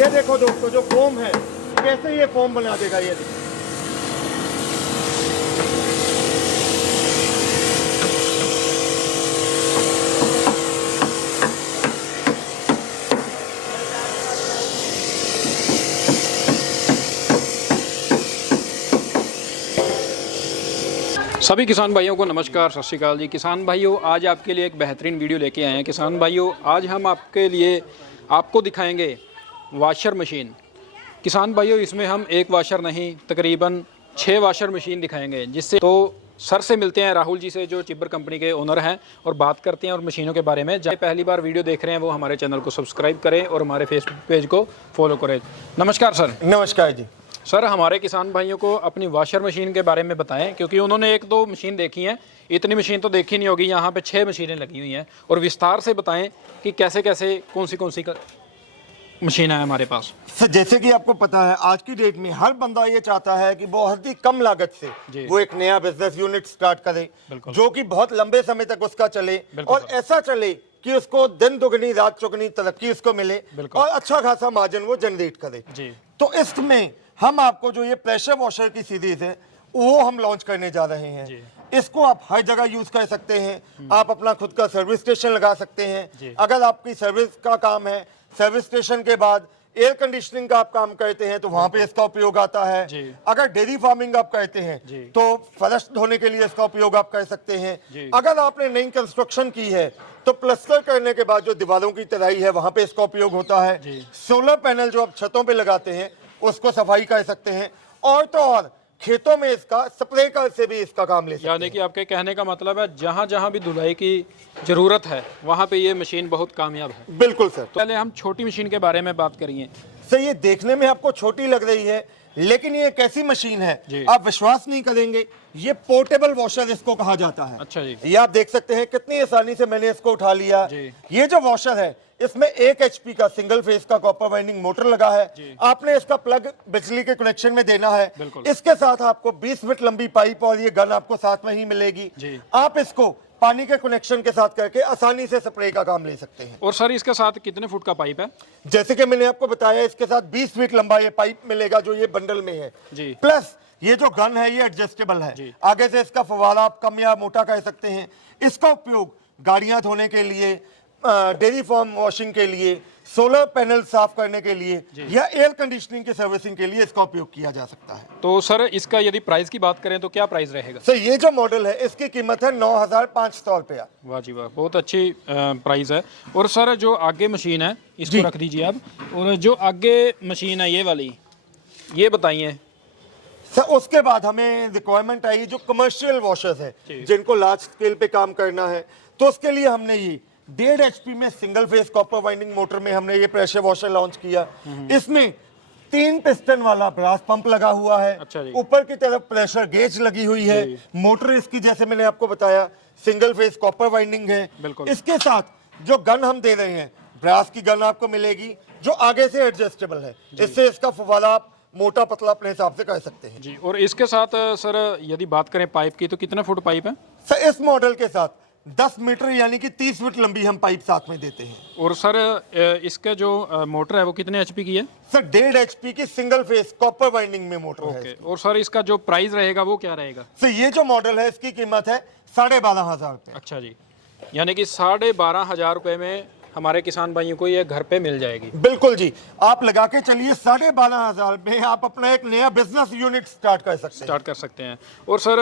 ये देखो दोस्तों, जो फोम है कैसे ये फोम बना देगा, ये देखो। सभी किसान भाइयों को नमस्कार, सत श्री अकाल जी। किसान भाइयों, आज आपके लिए एक बेहतरीन वीडियो लेके आए हैं। किसान भाइयों, आज हम आपके लिए आपको दिखाएंगे वाशर मशीन। किसान भाइयों, इसमें हम एक वाशर नहीं, तकरीबन 6 वाशर मशीन दिखाएंगे। जिससे तो सर से मिलते हैं, राहुल जी से, जो चिब्बर कंपनी के ओनर हैं, और बात करते हैं और मशीनों के बारे में। जब पहली बार वीडियो देख रहे हैं वो हमारे चैनल को सब्सक्राइब करें और हमारे फेसबुक पेज को फॉलो करें। नमस्कार सर। नमस्कार जी। सर, हमारे किसान भाइयों को अपनी वाशर मशीन के बारे में बताएं, क्योंकि उन्होंने एक दो मशीन देखी है, इतनी मशीन तो देखी नहीं होगी। यहाँ पे 6 मशीनें लगी हुई हैं, और विस्तार से बताएं कि कैसे कैसे कौन सी मशीन है हमारे पास। सर, जैसे कि आपको पता है, आज की डेट में हर बंदा ये चाहता है कि बहुत ही कम लागत से वो एक नया बिजनेस यूनिट स्टार्ट करे, जो कि बहुत लंबे समय तक उसका चले और ऐसा चले कि उसको दिन दुगनी रात चौगनी तरक्की उसको मिले और अच्छा खासा मार्जिन वो जनरेट करे। तो इसमें हम आपको जो ये प्रेशर वॉशर की सीरीज है वो हम लॉन्च करने जा रहे हैं। इसको आप हर जगह यूज कर सकते हैं। आप अपना खुद का सर्विस स्टेशन लगा सकते हैं। अगर आपकी सर्विस का काम है, सर्विस स्टेशन के बाद एयर कंडीशनिंग का आप काम करते हैं तो वहां पे इसका उपयोग आता है। अगर डेयरी फार्मिंग आप करते हैं तो फर्श धोने के लिए इसका उपयोग आप कर सकते हैं। अगर आपने नई कंस्ट्रक्शन की है तो प्लास्टर करने के बाद जो दीवारों की तराई है वहां पे इसका उपयोग होता है। सोलर पैनल जो आप छतों पे लगाते हैं उसको सफाई कर सकते हैं, और तो और खेतों में इसका स्प्रे कर से भी इसका काम ले सकते हैं। यानी कि आपके कहने का मतलब है, जहाँ जहाँ भी धुलाई की जरूरत है वहाँ पे ये मशीन बहुत कामयाब है। बिल्कुल सर। तो पहले हम छोटी मशीन के बारे में बात करिए। सर, ये देखने में आपको छोटी लग रही है, लेकिन ये एक ऐसी मशीन है आप विश्वास नहीं करेंगे, ये पोर्टेबल वॉशर इसको कहा जाता है। अच्छा जी। ये आप देख सकते हैं कितनी आसानी से मैंने इसको उठा लिया। ये जो वॉशर है इसमें 1 HP का सिंगल फेस का कॉपर वाइंडिंग मोटर लगा है। आपने इसका प्लग बिजली के कनेक्शन में देना है। इसके साथ आपको 20 फीट लंबी पाइप और ये गन आपको साथ में ही मिलेगी। आप इसको पानी के कनेक्शन के साथ करके आसानी से स्प्रे का काम ले सकते हैं। और सर, इसके साथ कितने फुट का पाइप है? जैसे कि मैंने आपको बताया, इसके साथ 20 फीट लंबा ये पाइप मिलेगा जो ये बंडल में है। प्लस ये जो गन है ये एडजस्टेबल है। आगे से इसका फवारा आप कम या मोटा कर सकते हैं। इसका उपयोग गाड़ियां धोने के लिए, डेयरी फार्म वॉशिंग के लिए, सोलर पैनल साफ करने के लिए या एयर कंडीशनिंग की सर्विसिंग के लिए इसका उपयोग किया जा सकता है। तो सर, इसका यदि प्राइस की बात करें तो क्या प्राइस रहेगा? सर, ये जो मॉडल है इसकी कीमत है 9,500 रुपया। वाह जी वाह, बहुत अच्छी प्राइस है। और सर, जो आगे मशीन है इसको रख दीजिए आप, और जो आगे मशीन है ये वाली, ये बताइए सर। उसके बाद हमें रिक्वायरमेंट आई जो कमर्शियल वॉशर्स है जिनको लार्ज स्केल पे काम करना है, तो उसके लिए हमने ये 1.5 HP में single phase copper winding motor में हमने ये प्रेशर वॉशर लॉन्च किया। इसमें 3 पिस्टन वाला ब्रास पंप लगा हुआ है। ऊपर की तरफ प्रेशर गेज लगी हुई है। मोटर इसकी, जैसे मैंने आपको बताया, सिंगल फेस कॉपर वाइंडिंग है। इसके साथ जो गन हम दे रहे हैं, ब्रास की गन आपको मिलेगी जो आगे से एडजस्टेबल है। इससे इसका फवारा आप मोटा पतला अपने हिसाब से कर सकते हैं जी। और इसके साथ सर, यदि बात करें पाइप की, तो कितना फुट पाइप है? सर, इस मॉडल के साथ 10 मीटर यानी कि 30 फीट लंबी हम पाइप साथ में देते हैं। और सर, इसका जो मोटर है वो कितने HP की है? सर, 1.5 HP की सिंगल फेस कॉपर वाइंडिंग में मोटर है। और सर, इसका जो प्राइस रहेगा वो क्या रहेगा? सर, ये जो मॉडल है इसकी कीमत है 12,500 रुपये। अच्छा जी, यानी कि 12,500 रुपये में हमारे किसान भाइयों को ये घर पे मिल जाएगी। बिल्कुल जी, आप लगा के चलिए 12,500 में आप अपना एक नया बिजनेस यूनिट स्टार्ट कर सकते हैं। और सर,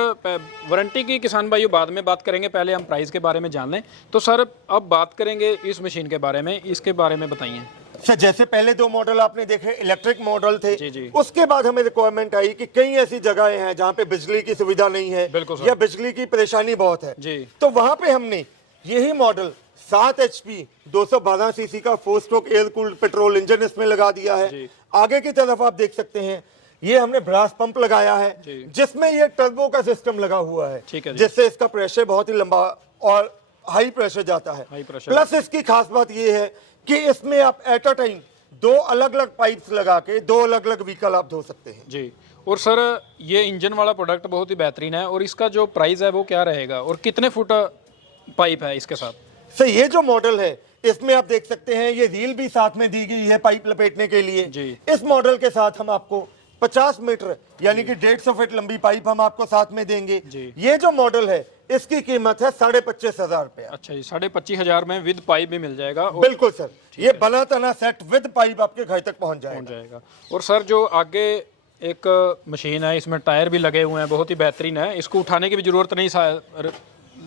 वारंटी की किसान भाइयों बाद में बात करेंगे, पहले हम प्राइस के बारे में जान लें। तो सर, अब बात करेंगे इस मशीन के बारे में, इसके बारे में बताइए। सर, जैसे पहले 2 मॉडल आपने देखे इलेक्ट्रिक मॉडल थे, उसके बाद हमें रिक्वायरमेंट आई कि कई ऐसी जगहें हैं जहाँ पे बिजली की सुविधा नहीं है या बिजली की परेशानी बहुत है, तो वहां पे हमने यही मॉडल 7 HP 212 सीसी का 4 stroke air cooled petrol engine इसमें लगा दिया है। आगे की तरफ आप देख सकते हैं ये हमने ब्रास पंप लगाया है जिसमें ये टर्बो का सिस्टम लगा हुआ है, जिससे इसका प्रेशर बहुत ही लंबा और हाई प्रेशर जाता है। प्लस इसकी खास बात ये है कि इसमें आप एट अ टाइम 2 अलग अलग पाइप्स लगा के 2 अलग अलग व्हीकल आप धो सकते हैं जी। और सर, ये इंजन वाला प्रोडक्ट बहुत ही बेहतरीन है। और इसका जो प्राइस है वो क्या रहेगा, और कितने फुट पाइप है इसके साथ? सर, ये जो मॉडल है इसमें आप देख सकते हैं ये रील भी साथ में दी गई है पाइप लपेटने के लिए। जी। इस मॉडल के साथ हम आपको 50 मीटर यानी कि 150 फीट लंबी पाइप हम आपको साथ में देंगे। जी। ये जो मॉडल है इसकी कीमत है 25,500 रुपया। अच्छा जी, 25,500 में विद पाइप भी मिल जाएगा। और बिल्कुल सर, ये बना तना सेट विद पाइप आपके घर तक पहुंच जाएगा। और सर जो आगे एक मशीन है, इसमें टायर भी लगे हुए हैं, बहुत ही बेहतरीन है, इसको उठाने की भी जरूरत नहीं,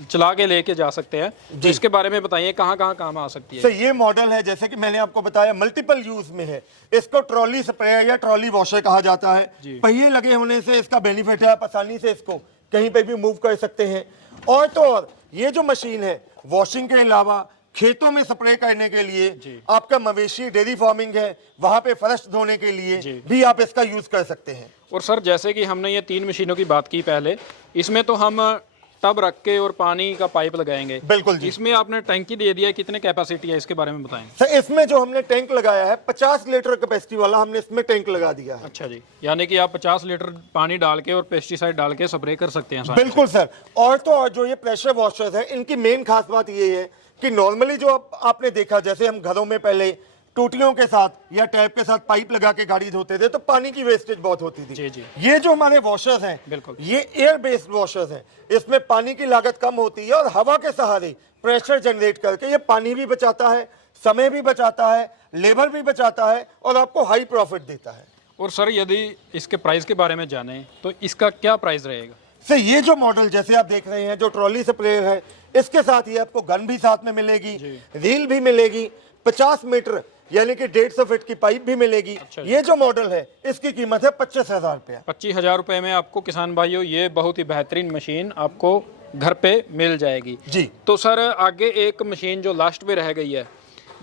चला के लेके जा सकते हैं। तो इसके बारे में बताइए कहाँ कहाँ काम आ सकती है। सर ये मॉडल है जैसे कि मैंने आपको बताया मल्टीपल यूज में है। इसको ट्रॉली स्प्रेयर या ट्रॉली वॉशर कहा जाता है। पहिए लगे होने से इसका बेनिफिट है, आप आसानी से इसको कहीं पे भी मूव कर सकते हैं। और तो और ये जो मशीन है वॉशिंग के अलावा खेतों में स्प्रे करने के लिए, आपका मवेशी डेयरी फार्मिंग है वहां पे फर्श धोने के लिए भी आप इसका यूज कर सकते हैं। और सर जैसे कि हमने ये 3 मशीनों की बात की पहले, इसमें तो हम टब रख के और पानी का पाइप लगाएंगे। बिल्कुल जी। इसमें आपने टैंकी दे दिया है, कितने कैपेसिटी है इसके बारे में बताएं। सर इसमें जो हमने टैंक लगाया है 50 लीटर कैपेसिटी वाला हमने इसमें टैंक लगा दिया है। अच्छा जी, यानी कि आप 50 लीटर पानी डाल के और पेस्टिसाइड डाल के स्प्रे कर सकते हैं। बिल्कुल सर। और तो और जो ये प्रेशर वॉशर्स है इनकी मेन खास बात ये है कि नॉर्मली जो आपने देखा जैसे हम घरों में पहले टूटियों के साथ या टैप के साथ पाइप लगा के गाड़ी धोते थे तो पानी की वेस्टेज बहुत होती थी। जी। ये जो हमारे वॉशर्स हैं बिल्कुल, ये एयर बेस्ड वॉशर्स हैं, इसमें पानी की लागत कम होती है और हवा के सहारे प्रेशर जनरेट करके ये पानी भी बचाता है, समय भी बचाता है, लेबर भी बचाता है और आपको हाई प्रॉफिट देता है। और सर यदि इसके प्राइस के बारे में जाने तो इसका क्या प्राइस रहेगा। सर ये जो मॉडल जैसे आप देख रहे हैं जो ट्रॉली स्प्रेयर है इसके साथ ये आपको गन भी साथ में मिलेगी, रील भी मिलेगी, 50 मीटर यानी कि 150 फीट की पाइप भी मिलेगी। अच्छा, ये जो मॉडल है इसकी कीमत है 25,000 रुपया। 25,000 रुपये में आपको किसान भाइयों ये बहुत ही बेहतरीन मशीन आपको घर पे मिल जाएगी जी। तो सर आगे एक मशीन जो लास्ट पे रह गई है,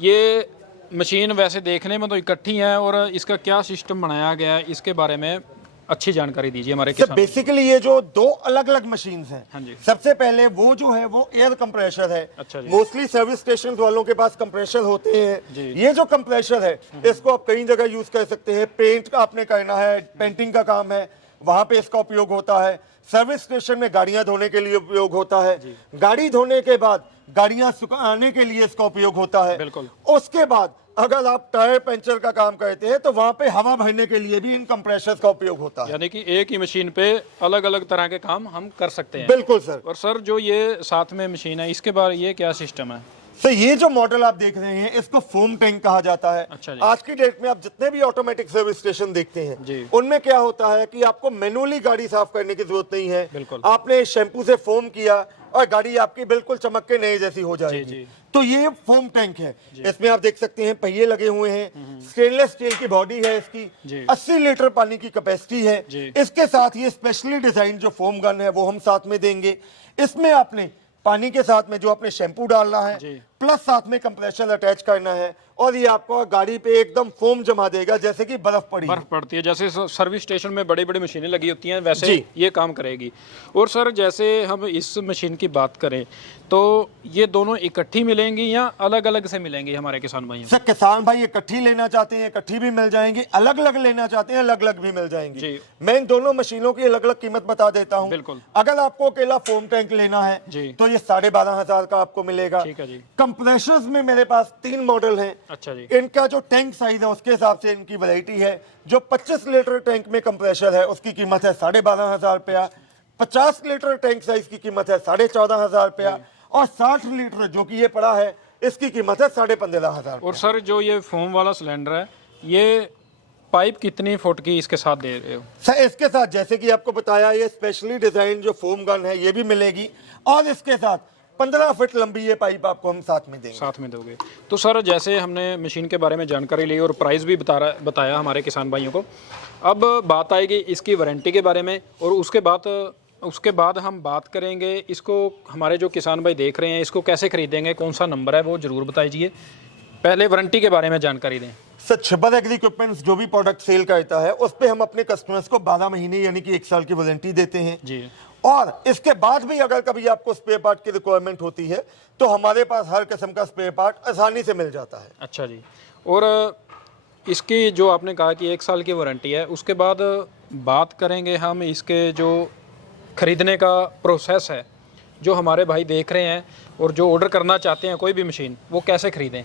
ये मशीन वैसे देखने में तो इकट्ठी है और इसका क्या सिस्टम बनाया गया है इसके बारे में अच्छी जानकारी दीजिए हमारे किसान। बेसिकली ये जो 2 अलग अलग मशीन हैं। हाँ जी। सबसे पहले वो जो है वो एयर कंप्रेशर है। अच्छा जी। मोस्टली सर्विस स्टेशन वालों के पास कंप्रेशर होते हैं। ये जो कंप्रेशर है इसको आप कई जगह यूज कर सकते हैं। पेंट का आपने करना है, पेंटिंग का काम है, वहां पे इसका उपयोग होता है। सर्विस स्टेशन में गाड़ियां धोने के लिए उपयोग होता है। गाड़ी धोने के बाद गाड़ियां सुखाने के लिए इसका उपयोग होता है। बिल्कुल। उसके बाद अगर आप टायर पंचर का काम करते हैं तो वहां पे हवा भरने के लिए भी इन कंप्रेशर्स का उपयोग होता है। यानी कि एक ही मशीन पे अलग अलग तरह के काम हम कर सकते हैं। बिल्कुल सर। और सर जो ये साथ में मशीन है इसके बारे ये क्या सिस्टम है। सर ये जो मॉडल आप देख रहे हैं इसको फोम टैंक कहा जाता है। अच्छा जी। आज की डेट में आप जितने भी ऑटोमेटिक सर्विस स्टेशन देखते हैं जी। उनमें क्या होता है कि आपको मैनुअली गाड़ी साफ करने की जरूरत नहीं है। बिल्कुल। आपने शैम्पू से फोम किया और गाड़ी आपकी बिल्कुल चमक के नए जैसी हो जाएगी। जी। तो ये फोम टैंक है। इसमें आप देख सकते हैं पहिए लगे हुए हैं, स्टेनलेस स्टील की बॉडी है इसकी, 80 लीटर पानी की कैपेसिटी है। इसके साथ ये स्पेशली डिजाइन जो फोम गन है वो हम साथ में देंगे। इसमें आपने पानी के साथ में जो आपने शैम्पू डालना है प्लस साथ में कंप्रेसर अटैच करना है और ये आपको गाड़ी पे एकदम फोम जमा देगा जैसे कि बर्फ पड़ती है। जैसे सर्विस स्टेशन में बड़ी बड़ी मशीनें लगी होती हैं वैसे ये काम करेगी। और सर जैसे हम इस मशीन की बात करें तो ये दोनों इकट्ठी मिलेंगी या अलग अलग से मिलेंगी हमारे किसान भाइयों। सर किसान भाई इकट्ठी लेना चाहते हैं इकट्ठी भी मिल जाएंगी, अलग अलग लेना चाहते हैं अलग अलग भी मिल जाएंगी। मैं इन दोनों मशीनों की अलग अलग कीमत बता देता हूँ। बिल्कुल। अगर आपको अकेला फोम टैंक लेना है तो ये 12,500 का आपको मिलेगा। ठीक है जी। कंप्रेशर्स में मेरे पास 3 मॉडल हैं। अच्छा जी। इनका जो टैंक साइज है उसके हिसाब से इनकी वैरायटी है। जो 25 लीटर टैंक में कंप्रेसर है उसकी कीमत है 12,500 रुपया। 50 लीटर टैंक साइज की कीमत है 14,500 रुपया और 60 लीटर जो कि ये पड़ा है इसकी कीमत है 15,500। और सर जो ये फोम वाला सिलेंडर है ये पाइप कितनी फुट की इसके साथ दे रहे हो। सर इसके साथ जैसे कि आपको बताया ये स्पेशली डिजाइन जो फोम गन है ये भी मिलेगी और इसके साथ 15 फीट लंबी ये पाइप आपको हम साथ में देंगे। साथ में दोगे। तो सर जैसे हमने मशीन के बारे में जानकारी ली और प्राइस भी बताया हमारे किसान भाइयों को, अब बात आएगी इसकी वारंटी के बारे में और उसके बाद हम बात करेंगे इसको हमारे जो किसान भाई देख रहे हैं इसको कैसे खरीदेंगे, कौन सा नंबर है वो जरूर बताइए। पहले वारंटी के बारे में जानकारी दें। सर छिब्बर एग्री इक्विपमेंट्स जो भी प्रोडक्ट सेल करता है उस पे हम अपने कस्टमर्स को 12 महीने यानी कि 1 साल की वारंटी देते हैं जी। और इसके बाद भी अगर कभी आपको स्पेयर पार्ट की रिक्वायरमेंट होती है तो हमारे पास हर किस्म का स्पेयर पार्ट आसानी से मिल जाता है। अच्छा जी। और इसकी जो आपने कहा कि 1 साल की वारंटी है, उसके बाद बात करेंगे हम इसके जो खरीदने का प्रोसेस है जो हमारे भाई देख रहे हैं और जो ऑर्डर करना चाहते हैं कोई भी मशीन, वो कैसे खरीदें?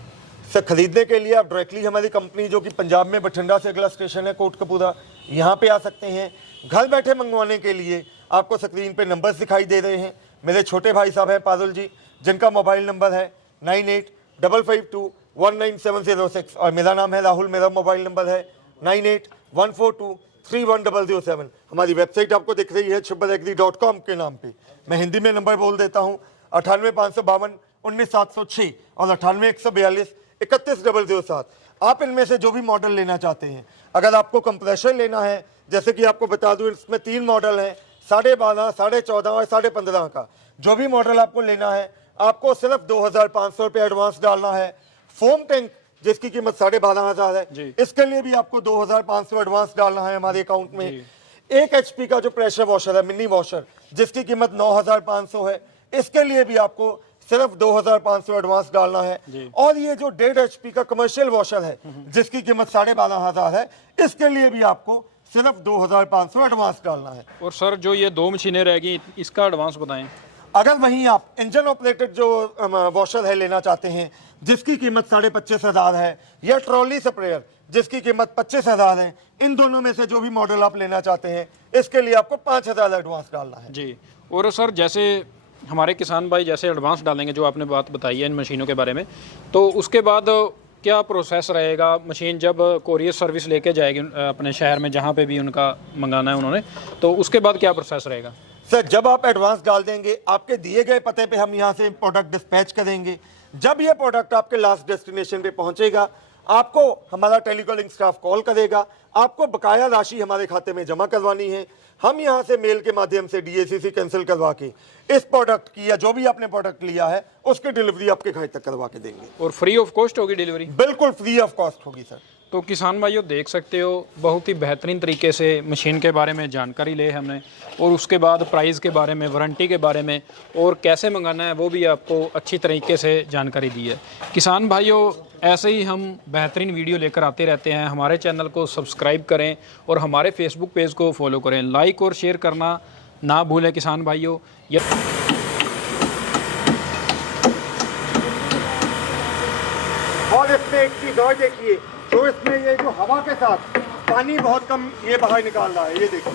सर खरीदने के लिए आप डायरेक्टली हमारी कंपनी जो कि पंजाब में बठिंडा से अगला स्टेशन है कोटकपूरा, यहाँ पे आ सकते हैं। घर बैठे मंगवाने के लिए आपको स्क्रीन पे नंबर्स दिखाई दे रहे हैं। मेरे छोटे भाई साहब हैं पारुल जी, जिनका मोबाइल नंबर है 9855219706 और मेरा नाम है राहुल, मेरा मोबाइल नंबर है 9814231007। हमारी वेबसाइट आपको दिख रही है chibbaragri.com के नाम पे। मैं हिंदी में नंबर बोल देता हूँ 9855219706 और 9814413007। आप इनमें से जो भी मॉडल लेना चाहते हैं, अगर आपको कंप्रेशर लेना है, जैसे कि आपको बता दूं इसमें 3 मॉडल हैं, 12.5, 14.5 और 15.5 का। जो भी मॉडल आपको लेना है आपको सिर्फ 2500 रुपये एडवांस डालना है। फोम टैंक जिसकी कीमत 12,500 है, इसके लिए भी आपको 2500 एडवांस डालना है हमारे अकाउंट में। 1 HP का जो प्रेशर वॉशर है, मिनी वॉशर, जिसकी कीमत 9,500 है, इसके लिए भी आपको सिर्फ 2,500 एडवांस डालना है। और ये जो 1.5 HP का कमर्शियल वॉशर है, जिसकी कीमत 12,500 है, इसके लिए भी आपको सिर्फ 2,500 एडवांस डालना है। और सर जो ये 2 मशीनें रहेगी, इसका एडवांस बताएं। अगर वहीं आप इंजन ऑपरेटेड जो वॉशर है लेना चाहते हैं, जिसकी कीमत 25,500 है, या ट्रॉली स्प्रेयर जिसकी कीमत 25,000 है, इन दोनों में से जो भी मॉडल आप लेना चाहते हैं, इसके लिए आपको 5,000 एडवांस डालना है। जी। और सर जैसे हमारे किसान भाई जैसे एडवांस डालेंगे, जो आपने बात बताई है इन मशीनों के बारे में, तो उसके बाद क्या प्रोसेस रहेगा? मशीन जब कोरियर सर्विस लेके जाएगी अपने शहर में जहाँ पे भी उनका मंगाना है उन्होंने, तो उसके बाद क्या प्रोसेस रहेगा? सर जब आप एडवांस डाल देंगे, आपके दिए गए पते पे हम यहाँ से प्रोडक्ट डिस्पैच करेंगे। जब ये प्रोडक्ट आपके लास्ट डेस्टिनेशन पे पहुँचेगा, आपको हमारा टेलीकॉलिंग स्टाफ कॉल करेगा। आपको बकाया राशि हमारे खाते में जमा करवानी है। हम यहाँ से मेल के माध्यम से DACC कैंसिल करवा के इस प्रोडक्ट की या जो भी आपने प्रोडक्ट लिया है उसकी डिलीवरी आपके घर तक करवा के देंगे। और फ्री ऑफ कॉस्ट होगी डिलीवरी? बिल्कुल फ्री ऑफ कॉस्ट होगी सर। तो किसान भाइयों देख सकते हो, बहुत ही बेहतरीन तरीके से मशीन के बारे में जानकारी ले हमने, और उसके बाद प्राइस के बारे में, वारंटी के बारे में, और कैसे मंगाना है वो भी आपको अच्छी तरीके से जानकारी दी है। किसान भाइयों ऐसे ही हम बेहतरीन वीडियो लेकर आते रहते हैं। हमारे चैनल को सब्सक्राइब करें और हमारे फेसबुक पेज को फॉलो करें। लाइक और शेयर करना ना भूलें किसान भाइयों। और इसमें एक चीज और देखिए, तो इसमें ये जो हवा के साथ पानी बहुत कम ये बाहर निकाल रहा है, ये देखिए।